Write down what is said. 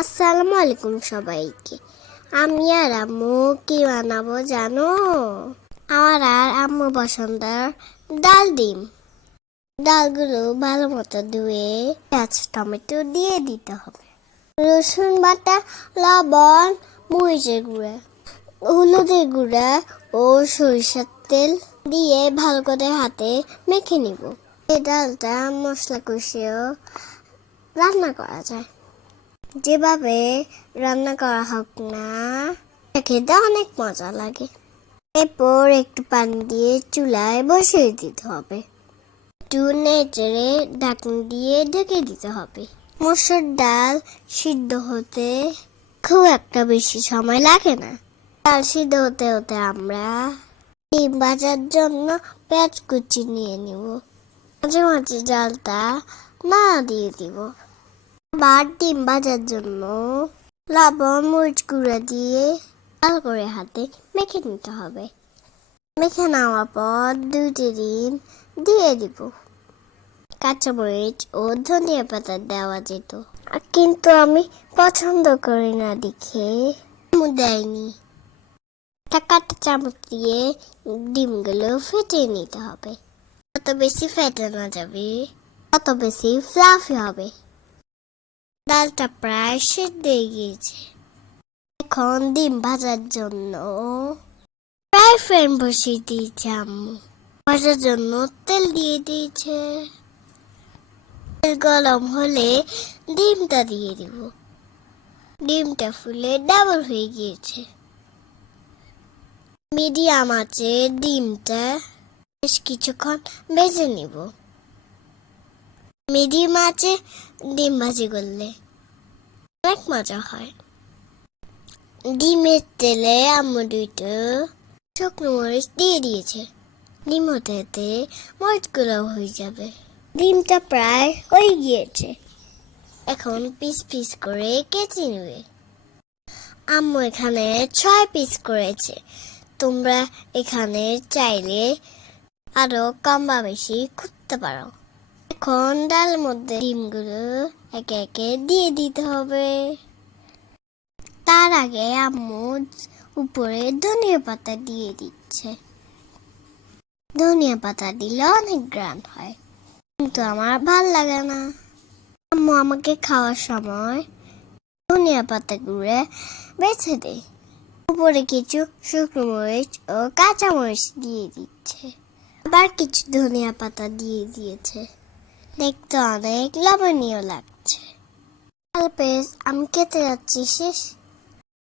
আসসালামু আলাইকুম সবাইকে। আমি আর আম্মু কি বানাবো জানো? আমার আর আম্মু পছন্দের ডাল ডিম। ডালগুলো ভালো মতো ধুয়ে পেঁয়াজ, টমেটো দিয়ে দিতে হবে। রসুন বাটা, লবণ, মরিচের গুঁড়া, হলুদের গুঁড়া ও সরিষার তেল দিয়ে ভালো করে হাতে মেখে নিব। এই ডালটা মশলা কষিয়েও রান্না করা যায়। যেভাবে রান্না করা হোক না, খেতে অনেক মজা লাগে। এরপর একটু পানি দিয়ে চুলায় বসিয়ে দিতে হবে। একটু নেচড়ে ঢাকনি দিয়ে ঢেকে দিতে হবে। মসুর ডাল সিদ্ধ হতে খুব একটা বেশি সময় লাগে না। ডাল সিদ্ধ হতে হতে আমরা ডিম ভাজার জন্য পেঁয়াজ কুচি নিয়ে নিব। মাঝে মাঝে ডালটা না দিয়ে দিব। আবার ডিম ভাজার জন্য লবণ, মরিচ গুঁড়া দিয়ে ভালো করে হাতে মেখে নিতে হবে। মেখে নেওয়ার পর দুটি ডিম দিয়ে দিব। কাঁচামরিচ ও ধনিয়া পাতা দেওয়া যেত। কিন্তু আমি পছন্দ করি না দেখে দেয়নি। একটা কাঁটা চামচ দিয়ে ডিমগুলো ফেটিয়ে নিতে হবে। যত বেশি ফেটানো যাবে, তত বেশি ফ্লাফি হবে। ডালটা প্রায় সিদ্ধ হয়ে গিয়েছে। এখন ডিম ভাজার জন্য ফ্রাই ফ্যান বসিয়ে দিয়েছে আম্মু। ভাজার জন্য তেল দিয়ে দিয়েছে। তেল গরম হলে ডিমটা দিয়ে দিব। ডিমটা ফুলে ডাবল হয়ে গিয়েছে। মিডিয়াম আছে ডিমটা বেশ কিছুক্ষণ ভেজে নিব। মিডিয়াম মাছে ডিম ভাজি করলে অনেক মজা হয়। ডিমের তেলে আম্মু দুইটো শুকনো মরিচ দিয়ে দিয়েছে। ডিম হতে হতে মরিচগুলো হয়ে যাবে। ডিমটা প্রায় হয়ে গিয়েছে। এখন পিস পিস করে কেচে নেবে। আম্মু এখানে ছয় পিস করেছে। তোমরা এখানে চাইলে আরও কম বা বেশি খুঁজতে পারো। এখন ডাল মধ্যে ডিমগুলো একে একে দিয়ে দিতে হবে। তার আগে আম্মু উপরে ধনিয়া পাতা দিয়ে দিচ্ছে। ধনিয়া পাতা দিলে অনেক গ্রান হয়, কিন্তু আমার ভালো লাগে না। আম্মু আমাকে খাওয়ার সময় ধনিয়া পাতা গুঁড়ে বেছে দেয়। উপরে কিছু শুকনো মরিচ ও কাঁচা মরিচ দিয়ে দিচ্ছে। আবার কিছু ধনিয়া পাতা দিয়ে দিয়েছে। দেখতে অনেক লবণীয় লাগছে। আমি খেতে যাচ্ছি শেষ।